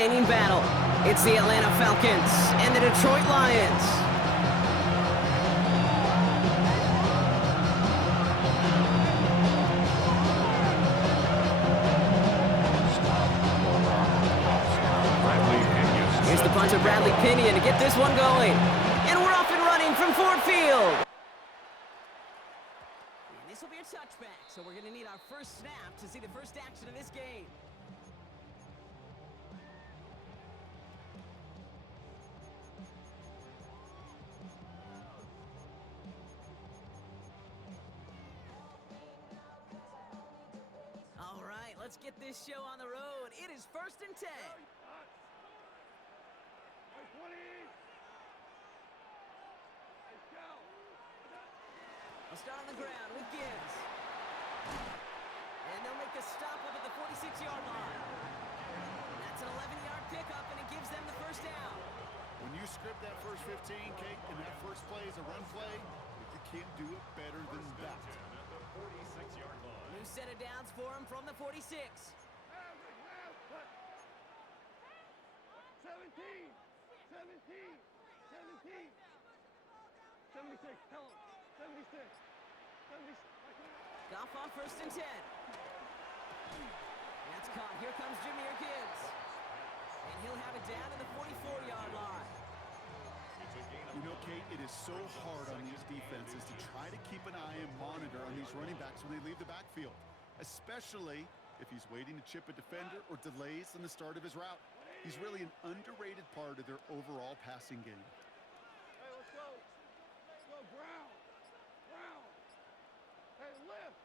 Battle. It's the Atlanta Falcons and the Detroit Lions. Here's the punch of Bradley Pinion to get this one going. And we're off and running from Ford Field. And this will be a touchback, so we're going to need our first snap to see the first action of this game. All right, let's get this show on the road. It is 1st and 10. We'll start on the ground with Gibbs. And they'll make the stop up at the 46-yard line. That's an 11-yard pickup, and it gives them the first down. When you script that first 15, Kate, and that first play is a run play, you can't do it better than that. New set of downs for him from the 46. 17, 17, 76, tell him. 76. 76. Goff on 1st and 10. That's caught. Here comes Jahmyr Gibbs. And he'll have it down to the 44-yard line. You know, Kate, it is so hard on these defenses to try to keep an eye and monitor on these running backs when they leave the backfield, especially if he's waiting to chip a defender or delays in the start of his route. He's really an underrated part of their overall passing game. Hey, let's go. Let's go, Brown. Brown. Hey, lift.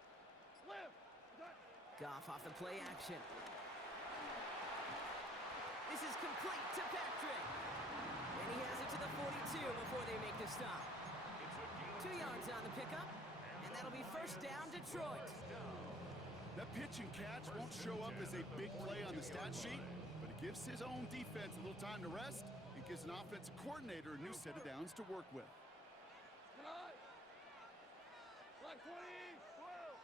Lift. Goff off the play action. This is complete to Patrick. And he has it to the 42 before they make the stop. 2 yards on the pickup. And that'll be first down, Detroit. That pitch and catch won't show up as a big play on the stat sheet, but it gives his own defense a little time to rest. It gives an offensive coordinator a new set of downs to work with. Like 20, 12.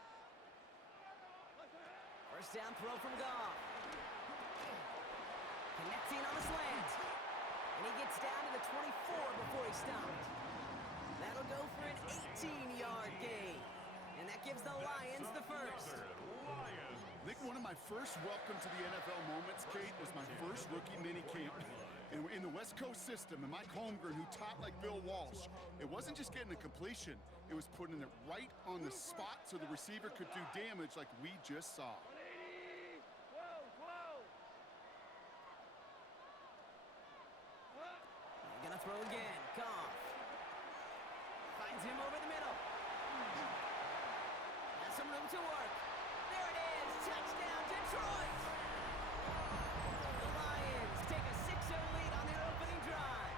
First down throw from Goff. Connecting on the slant. And he gets down to the 24 before he stopped. That'll go for an 18-yard gain. And that gives the Lions the first. I think one of my first welcome to the NFL moments, Kate, was my first rookie mini camp. And in the West Coast system, and Mike Holmgren, who taught like Bill Walsh, it wasn't just getting a completion. It was putting it right on the spot so the receiver could do damage like we just saw. 180. 12, 12. They're gonna throw again. Goff finds him over the middle. Has some room to work. There it is. Touchdown, Detroit. The Lions take a 6-0 lead on their opening drive.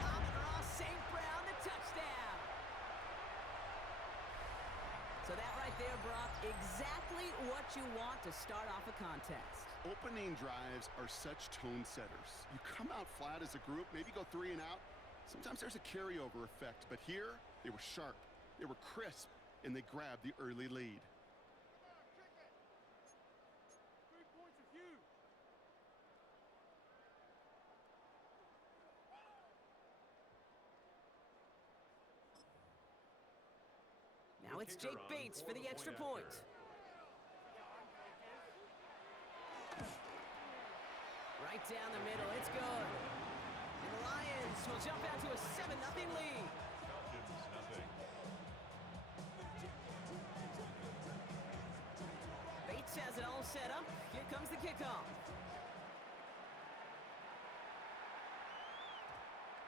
Amon-Ra St. Brown, the touchdown. So that right there, Brock, exactly what you want to start off a contest. Opening drives are such tone setters. You come out flat as a group, maybe go 3 and out. Sometimes there's a carryover effect, but here they were sharp, they were crisp, and they grabbed the early lead. 3 points are huge. Now it's Jake Bates for the extra point. Right down the middle, it's good. And the Lions will jump out to a 7-0 lead. Bates has it all set up. Here comes the kickoff.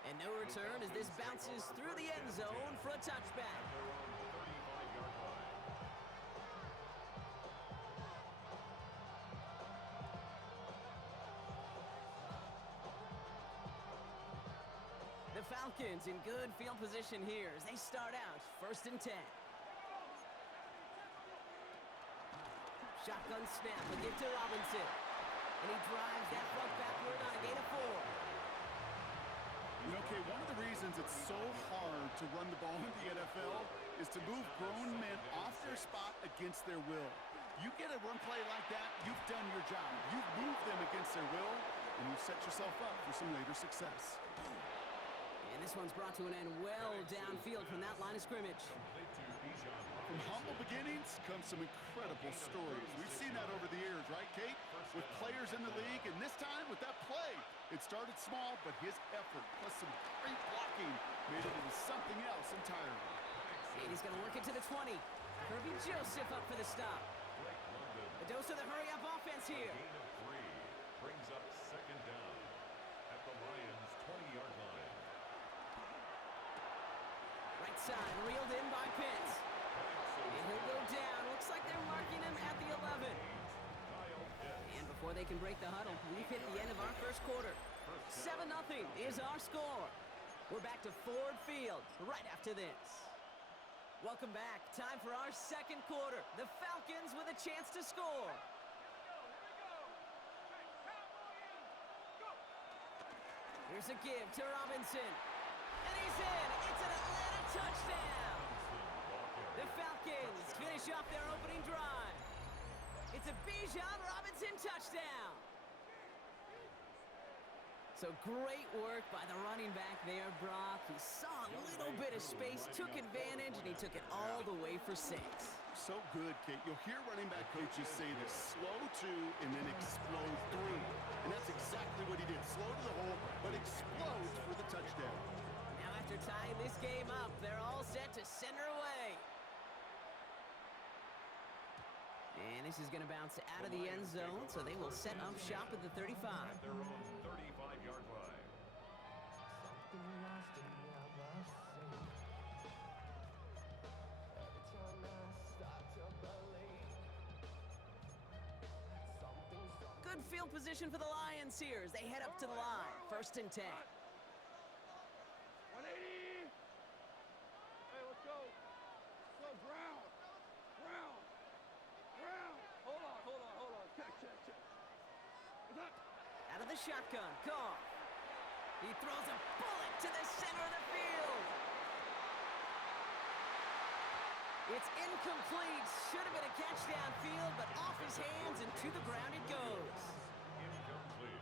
And no return as this bounces through the end zone for a touchback. The Falcons in good field position here as they start out 1st and 10. Shotgun snap, a give to Robinson. And he drives that front backward on a gain of 4. You know, Kay, one of the reasons it's so hard to run the ball in the NFL is to move grown men off their spot against their will. You get a run play like that, you've done your job. You've moved them against their will, and you set yourself up for some later success. And this one's brought to an end well downfield from that line of scrimmage. From humble beginnings comes some incredible stories. We've seen that over the years, right, Kate? With players in the league, and this time with that play. It started small, but his effort, plus some great blocking, made it into something else entirely. And he's going to work it to the 20. Kirby Joseph up for the stop. A dose of the hurry-up offense here. Gain of 3 brings up second down at the Lions' 20-yard line. Right side, reeled in by Pitts. And he'll go down. Looks like they're marking him at the 11. And before they can break the huddle, we've hit the end of our first quarter. 7-0 is our score. We're back to Ford Field right after this. Welcome back. Time for our second quarter. The Falcons with a chance to score. Here's a give to Robinson. And he's in. It's an Atlanta touchdown. The Falcons finish off their opening drive. It's a Bijan Robinson touchdown. So great work by the running back there, Brock. He saw a little bit of space, took advantage, and he took it all the way for 6. So good, Kate. You'll hear running back coaches say this: slow to and then explode through. And that's exactly what he did. Slow to the hole, but explodes for the touchdown. Now after tying this game up, they're all set to send her away. And this is going to bounce out of the end zone, so they will set up shop at the 35. Their own 35-yard line. Good field position for the Lions here as they head up to the line. 1st and 10. 180. Hey, let's go. Let's go, ground. Ground. Ground. Hold on. Check. Out of the shotgun, Goff. He throws a bullet to the center of the field. It's incomplete. Should have been a catch downfield, but off his hands and to the ground it goes.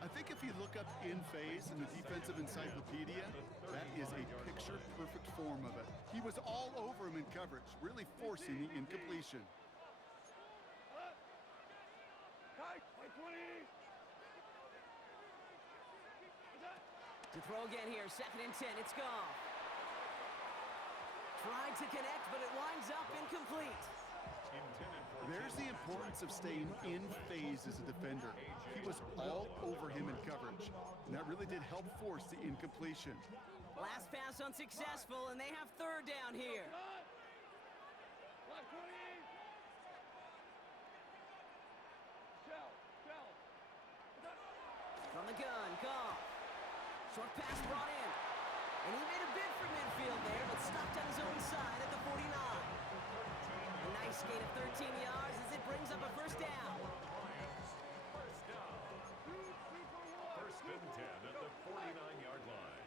I think if you look up in phase in the defensive encyclopedia, that is a picture-perfect form of it. He was all over him in coverage, really forcing the incompletion. Hey, 20. To throw again here, 2nd and 10, it's Goff. Tried to connect, but it winds up incomplete. There's the importance of staying in phase as a defender. He was all over him in coverage, and that really did help force the incompletion. Last pass unsuccessful, and they have 3rd down here. Black 20. Shell. From the gun, Goff. Short pass brought in. And he made a bid for midfield there, but stopped on his own side at the 49. A nice gain of 13 yards as it brings up a 1st down. First and 10 at the 49-yard line.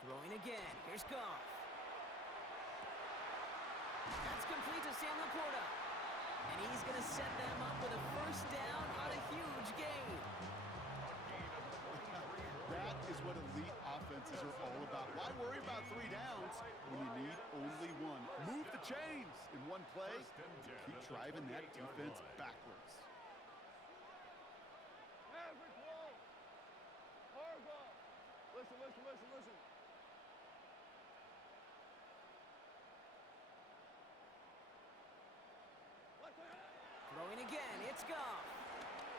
Throwing again. Here's Goff. That's complete to Sam Laporta. And he's going to set them up with a 1st down on a huge gain. That is what elite offenses are all about. Why worry about 3 downs when you need only 1? Move the chains in one play. Keep driving that defense backwards. Maverick wall. Harbaugh. Listen. Throwing again, it's Goff.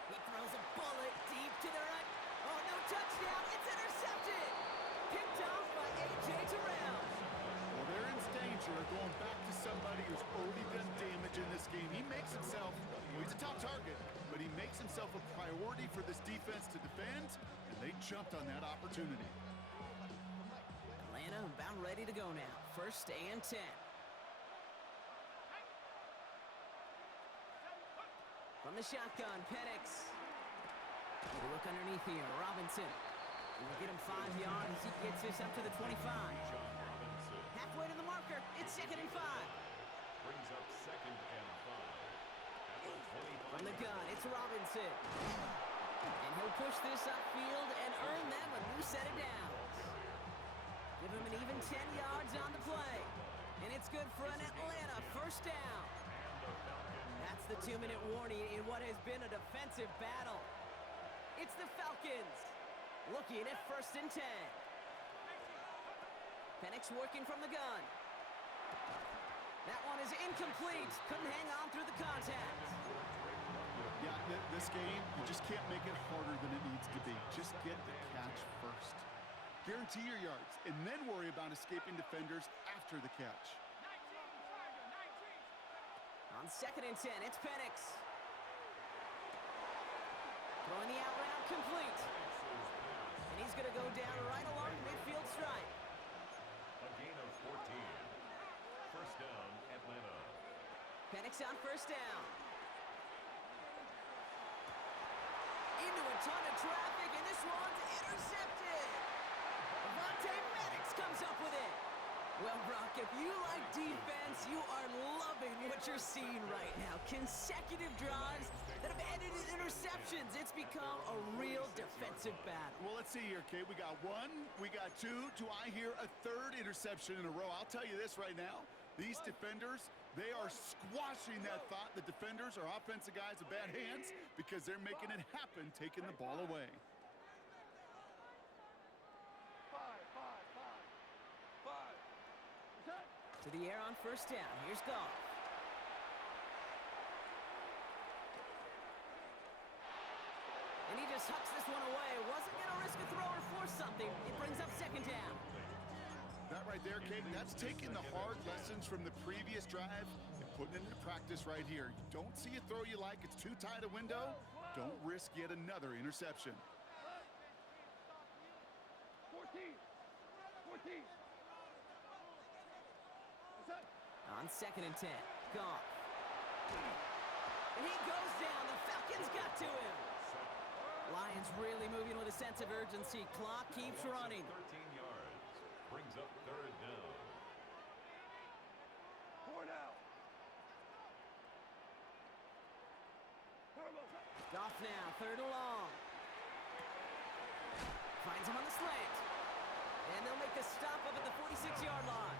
He throws a bullet deep to the right. Oh, no touchdown. It's intercepted. Picked off by A.J. Terrell. Well, they're in danger of going back to somebody who's already done damage in this game. He makes himself, well, he's a top target, but he makes himself a priority for this defense to defend, and they jumped on that opportunity. Atlanta about ready to go now. 1st and 10. From the shotgun, Penix. Look underneath here, Robinson. We'll get him 5 yards as he gets this up to the 25. Halfway to the marker, it's 2nd and 5. Brings up 2nd and 5. It's Robinson. And he'll push this upfield and earn them a new set of downs. Give him an even 10 yards on the play. And it's good for an Atlanta first down. That's the 2-minute warning in what has been a defensive battle. It's the Falcons looking at 1st and 10. Penix working from the gun. That one is incomplete. Couldn't hang on through the contact. Yeah, this game, you just can't make it harder than it needs to be. Just get the catch first. Guarantee your yards, and then worry about escaping defenders after the catch. On 2nd and 10, it's Penix. Throwing the out route complete. And he's going to go down right along midfield stripe. A gain of 14. First down, Atlanta. Penix on 1st down. Into a ton of traffic, and this one's intercepted. Madden comes up with it. Well, Brock, if you like defense, you are loving what you're seeing right now. Consecutive drives that have ended in interceptions. It's become a real defensive battle. Well, let's see here, Kate. We got 1, we got 2. Do I hear a 3rd interception in a row? I'll tell you this right now. These defenders, they are squashing that thought the defenders are offensive guys with bad hands because they're making it happen, taking the ball away. To the air on 1st down. Here's Goff. And he just hucks this one away. Wasn't going to risk a throw or force something. It brings up 2nd down. That right there, Kate, that's taking the hard lessons from the previous drive and putting it into practice right here. You don't see a throw you like, it's too tight a window, don't risk yet another interception. 14. On 2nd and 10, Goff. And he goes down. The Falcons got to him. Lions really moving with a sense of urgency. Clock keeps running. 13 yards. Brings up 3rd down. 4 now. Goff now, 3rd and long. Finds him on the slant. And they'll make the stop up at the 46-yard line.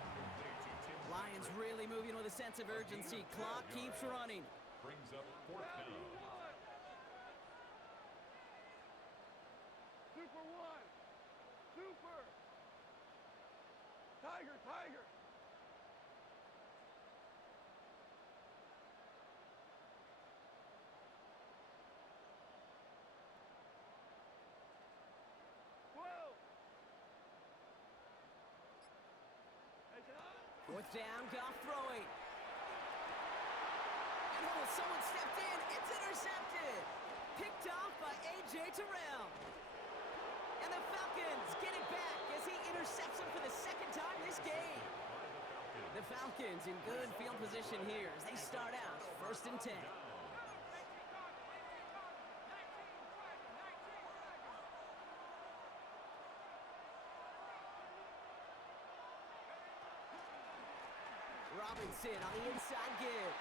Lions really moving with a sense of urgency. Clock keeps running. Brings up 4th down. Super 1. Super. Tiger. 4th down, Goff throwing. And someone stepped in. It's intercepted. Picked off by A.J. Terrell. And the Falcons get it back as he intercepts him for the 2nd time this game. The Falcons in good field position here as they start out 1st and 10. Robinson on the inside give.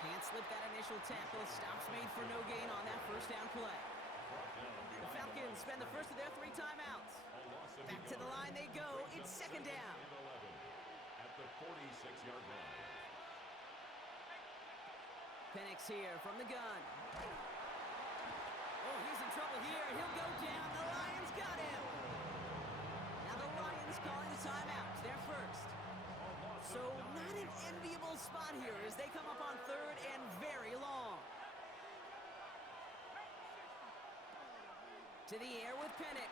Can't slip that initial tackle. Stops made for no gain on that 1st down play. The Falcons spend the first of their 3 timeouts. Back to the line they go. It's 2nd down. At the 46-yard line. Penix here from the gun. Oh, he's in trouble here. He'll go down. The Lions got him. Now the Lions calling the timeout. They're first. So not an enviable spot here as they come up on 3rd and very long. To the air with Penix.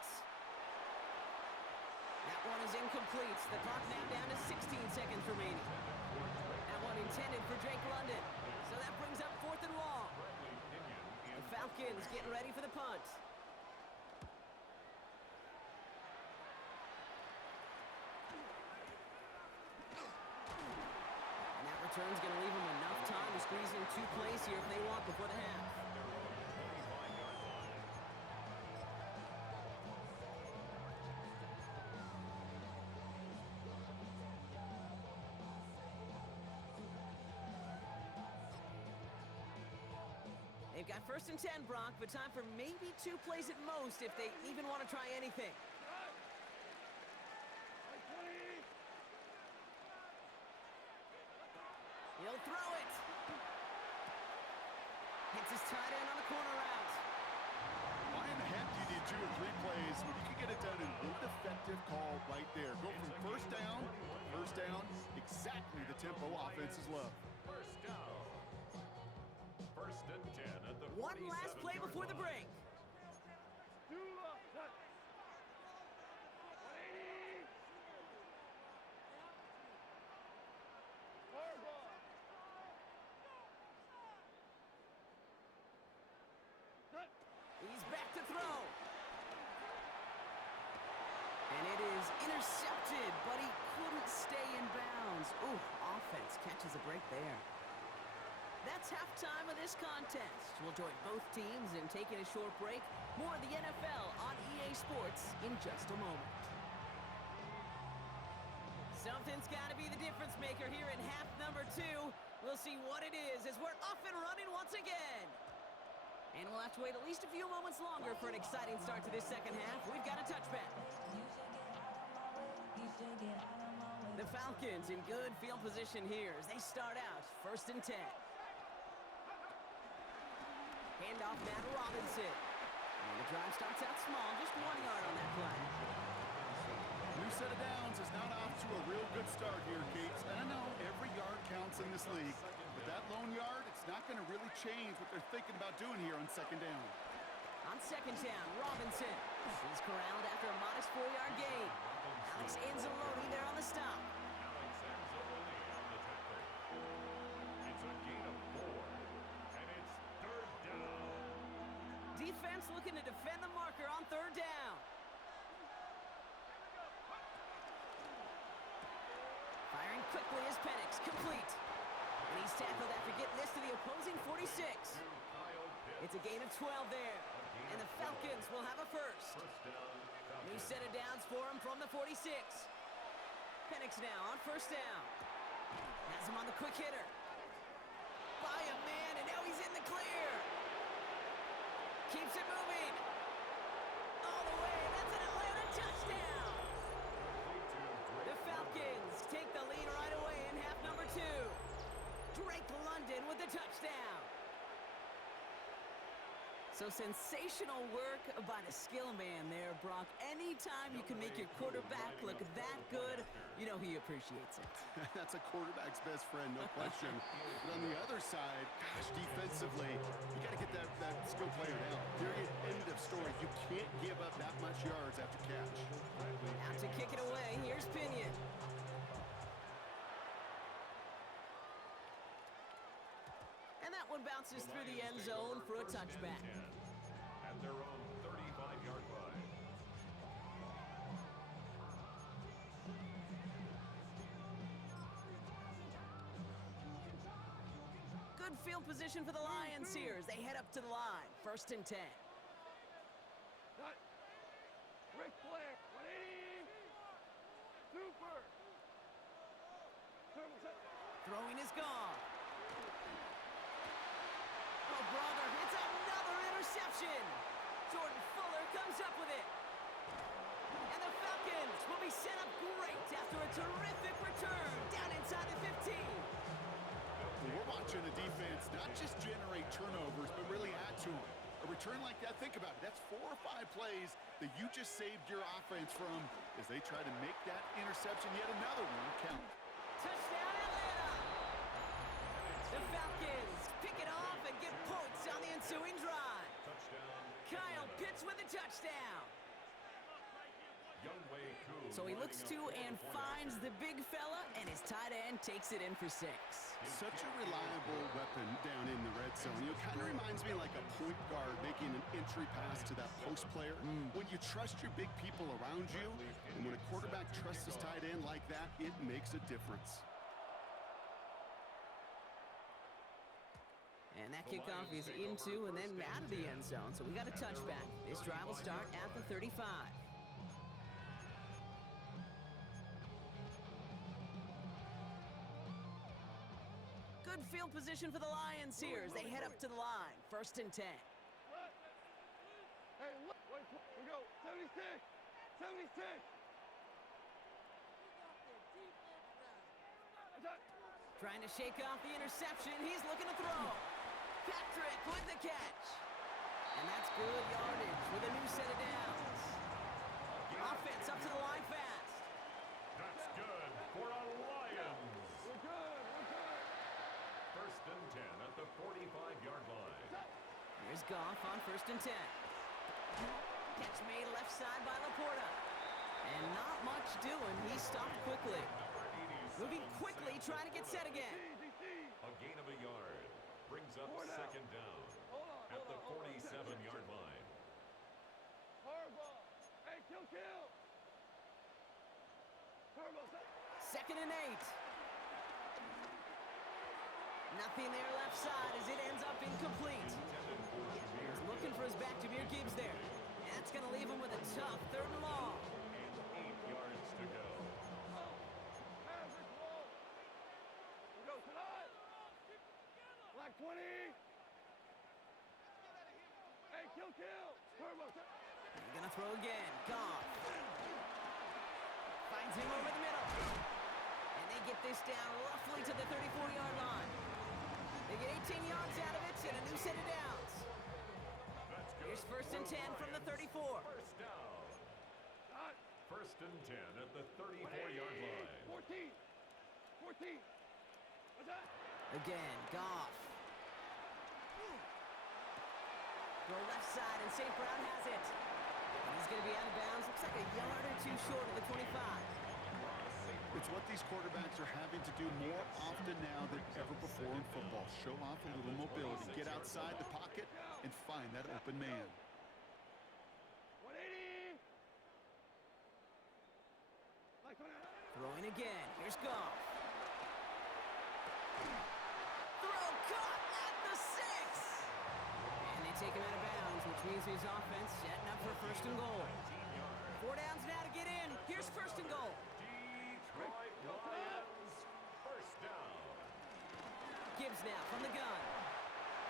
That one is incomplete. The clock now down to 16 seconds remaining. That one intended for Drake London. So that brings up 4th and long. The Falcons getting ready for the punt. Return's going to leave them enough time to squeeze in 2 plays here if they want before the half. They've got 1st and 10, Brock, but time for maybe 2 plays at most if they even want to try anything. He'll throw it. Hits his tight end on the corner route. Why in the heck do you need 2 or 3 plays when you can get it done in one effective call right there? Go from first down, exactly the tempo offenses love. First down. 1st and 10 at the One last play before the break. He's back to throw. And it is intercepted, but he couldn't stay in bounds. Ooh, offense catches a break there. That's halftime of this contest. We'll join both teams in taking a short break. More of the NFL on EA Sports in just a moment. Something's got to be the difference maker here in half number 2. We'll see what it is as we're off and running once again. And we'll have to wait at least a few moments longer for an exciting start to this second half. We've got a touchback. The Falcons in good field position here as they start out 1st and 10. Handoff now to Robinson. And the drive starts out small, just 1 yard on that play. New set of downs is not off to a real good start here, Gates. And I know every yard counts in this league, but that lone yard, it's not going to really change what they're thinking about doing here on 2nd down. On 2nd down, Robinson. He's corralled after a modest 4-yard gain. Alex Anzalone there on the stop. Alex Anzalone on the tackle. It's a gain of 4, and it's 3rd down. Defense looking to defend the marker on 3rd down. Firing quickly is Penix, complete. And he's tackled after getting this to the opposing 46. It's a gain of 12 there. And the Falcons will have a first. New set of downs for him from the 46. Penix now on 1st down. Has him on the quick hitter. By a man, and now he's in the clear. Keeps it moving. All the way, that's an Atlanta touchdown. The Falcons take the lead right away in half number 2. Drake London with the touchdown. So sensational work by the skill man there, Brock. Anytime you can make your quarterback look that good, you know he appreciates it. That's a quarterback's best friend, no question. But on the other side, gosh, defensively, you got to get that skill player down. Period. End of story. You can't give up that much yards after catch. Out to kick it away, here's Pinion. And that one bounces through the end zone for a touchback. At their own 35-yard line. Good field position for the Lions here as they head up to the line. 1st and 10. Rick Flair, 180. Super. Throwing is gone. Oh, brother, it's another interception. Jordan Fuller comes up with it. And the Falcons will be set up great after a terrific return down inside the 15. We're watching a defense not just generate turnovers, but really add to them. A return like that, think about it, that's 4 or 5 plays that you just saved your offense from as they try to make that interception yet another one count. Touchdown, Atlanta! The Falcons pick it off and get points on the ensuing drive. Touchdown. Kyle Pitts with a touchdown. Youngway Koo So he looks to lining up and for finds the big fella, and his tight end takes it in for 6. Such a reliable weapon down in the red zone. You know, kind of reminds me like a point guard making an entry pass to that post player. When you trust your big people around you, and when a quarterback trusts his tight end like that, it makes a difference. And that kickoff is into and then out of the end zone. So we got a touchback. This drive will start at the 35. Good Good field position for the Lions here as they head up to the line. 1st and 10. Hey, look. Wait, we go. 76. 76. Trying to shake off the interception. He's looking to throw. Patrick with the catch. And that's good yardage with a new set of downs. Offense up to the line fast. That's good for a Lions. We're good. We're good. 1st and 10 at the 45-yard line. Here's Goff on 1st and 10. Catch made left side by Laporta. And not much doing. He stopped quickly. Moving quickly, trying to get set again. A gain of a yard. Brings up 2nd down at the 47-yard line. Hardball. Hey, kill. Hardball. 2nd and 8. Nothing there left side as it ends up incomplete. He's looking for his back to Jameer Gibbs there. And that's going to leave him with a tough 3rd and long. And 8 yards to go. We go tonight. Black 20. Hey, kill. Hardball. He's going to throw again. Goff. Finds him over the middle. And they get this down roughly to the 34-yard line. They get 18 yards out of it and a new set of downs. Here's 1st and 10 from the 34. 1st down. 1st and 10 at the 34-yard line. 14. What's that? Again, Goff. Throw left side, and St. Brown has it. And he's going to be out of bounds. Looks like a yard or two short of the 25. It's what these quarterbacks are having to do more often now than ever before in football. Show off a little mobility. Get outside the pocket and find that open man. 180. Throwing again. Here's Goff. Throw caught at the 6. And they take him out of bounds, which means his offense setting up for 1st and goal. 4 downs now to get in. Here's 1st and goal. Detroit Lions, 1st down. Gibbs now from the gun.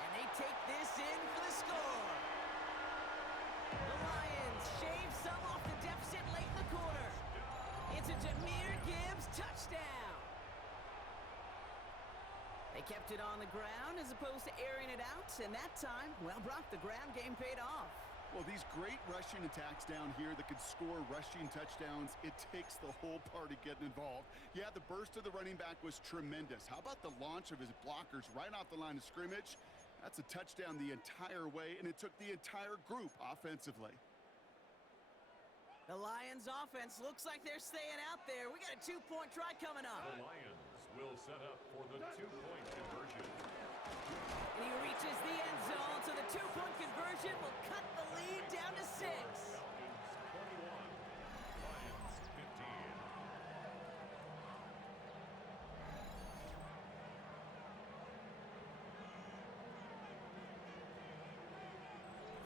And they take this in for the score. The Lions shave some off the deficit late in the quarter. It's a Jameer Gibbs touchdown. They kept it on the ground as opposed to airing it out. And that time, well, Brock, the ground game paid off. Well, these great rushing attacks down here that could score rushing touchdowns, it takes the whole party getting involved. Yeah, the burst of the running back was tremendous. How about the launch of his blockers right off the line of scrimmage? That's a touchdown the entire way, and it took the entire group offensively. The Lions offense looks like they're staying out there. We got a 2-point try coming up. The Lions will set up for the 2-point conversion. And he reaches the end zone, so the 2-point conversion will cut the lead down to 6. Falcons 21, Lions 15.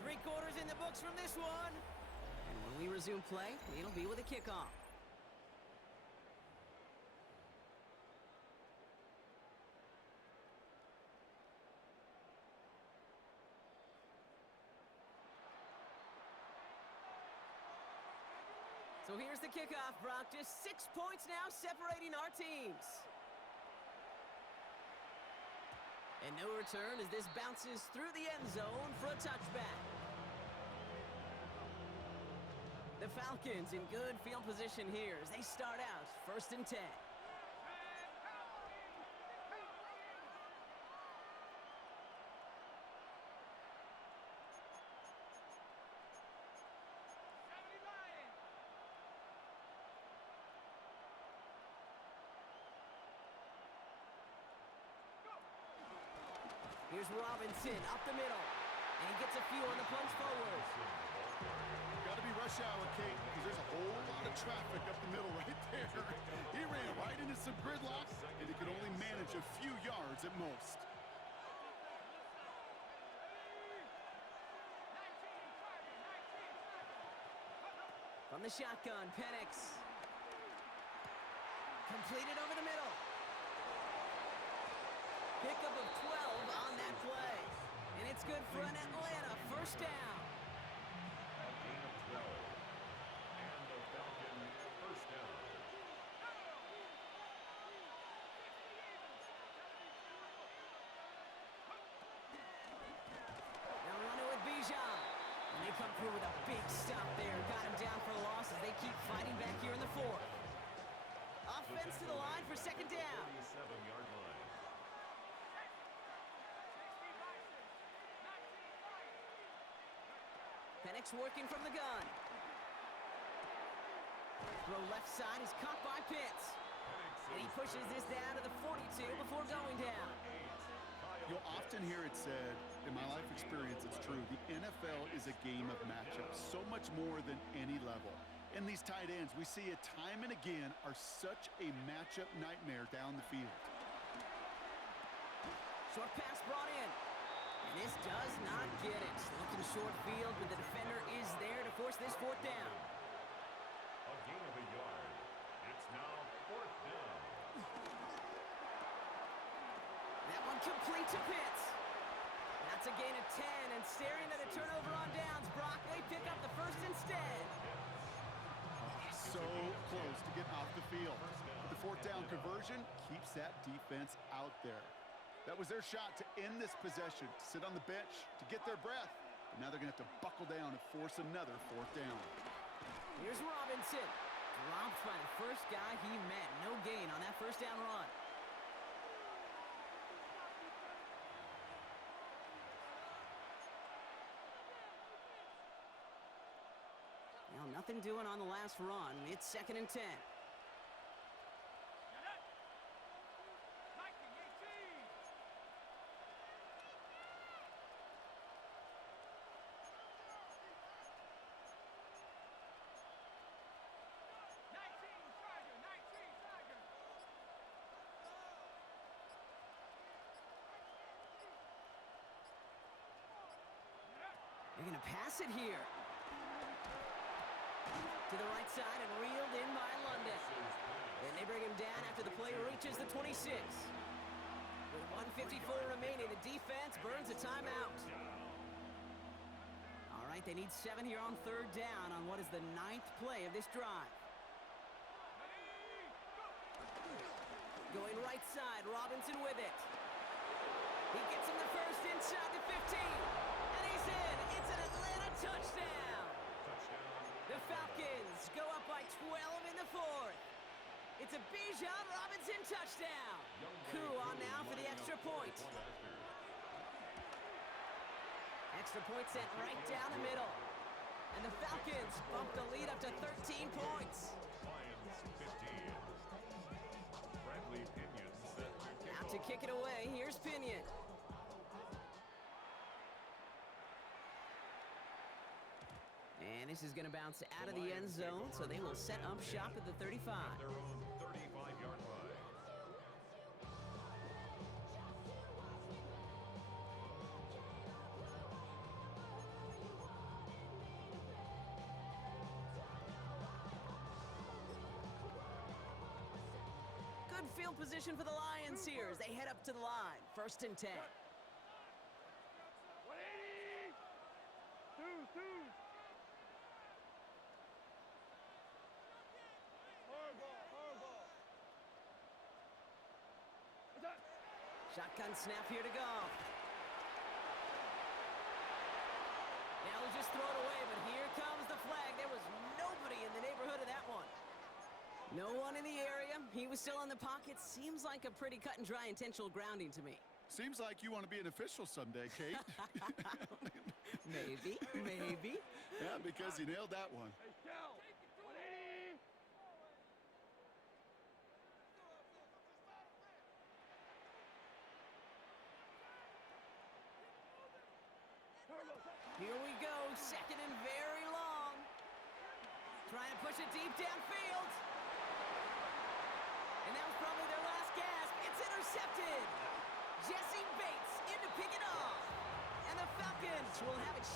3 quarters in the books from this one. And when we resume play, it'll be with a kickoff. So here's the kickoff, Brock. Just 6 points now separating our teams. And no return as this bounces through the end zone for a touchback. The Falcons in good field position here as they start out 1st and 10. Here's Robinson up the middle. And he gets a few on the punch forward. Got to be rush hour, Kate, because there's a whole lot of traffic up the middle right there. He ran right into some gridlock, and he could only manage a few yards at most. From the shotgun, Penix. Completed over the middle. Pickup of 12 on that play. And it's good for an Atlanta first down. A gain of 12. And the Falcon first down. Now running with Bijan. And they come through with a big stop there. Got him down for a loss as they keep fighting back here in the fourth. Offense to the line for second down. 47-yard line. Penix working from the gun. Throw left side is caught by Pitts. And he pushes this down to the 42 before going down. You'll often hear it said, in my life experience, it's true, the NFL is a game of matchups, so much more than any level. And these tight ends, we see it time and again, are such a matchup nightmare down the field. Short pass brought in. And this does not get it. Looking short field, but the defender is there to force this fourth down. A gain of a yard. It's now fourth down. That one complete to Pitts. That's a gain of 10, and staring at a turnover on downs. Brock, they pick up the first instead. So close to getting off the field. The fourth down conversion keeps that defense out there. That was their shot to end this possession, to sit on the bench, to get their breath. And now they're going to have to buckle down and force another fourth down. Here's Robinson. Dropped by the first guy he met. No gain on that first down run. Now nothing doing on the last run. It's second and 10. They're going to pass it here. To the right side and reeled in by London. And they bring him down after the play reaches the 26. With 1:54 remaining, the defense burns a timeout. All right, they need 7 here on third down on what is the 9th play of this drive. Going right side, Robinson with it. He gets him the first inside the 15. And he's in. It's an Atlanta touchdown. The Falcons go up by 12 in the fourth. It's a Bijan Robinson touchdown. Coup on now for the extra point. Extra point sent right down the middle. And the Falcons bump the lead up to 13 points. Lions 15. Bradley Pinion set to kick Out to kick it away, here's Pinion. And this is going to bounce out of the end zone, so they will set up shop at the 35. their own 35-yard line. Good field position for the Lions here as they head up to the line. First and 10. 180! Two. Hardball. Shotgun snap here to go. Now he'll just throw it away, but here comes the flag. There was nobody in the neighborhood of that one. No one in the area. He was still in the pocket. Seems like a pretty cut and dry intentional grounding to me. Seems like you want to be an official someday, Kate. Maybe. Yeah, because you nailed that one. Hey, Cal! 180! Here we go. Second and very long. Trying to push it deep downfield. And that was probably their last gasp. It's intercepted. Jesse Bates in to pick it off. And the Falcons will have it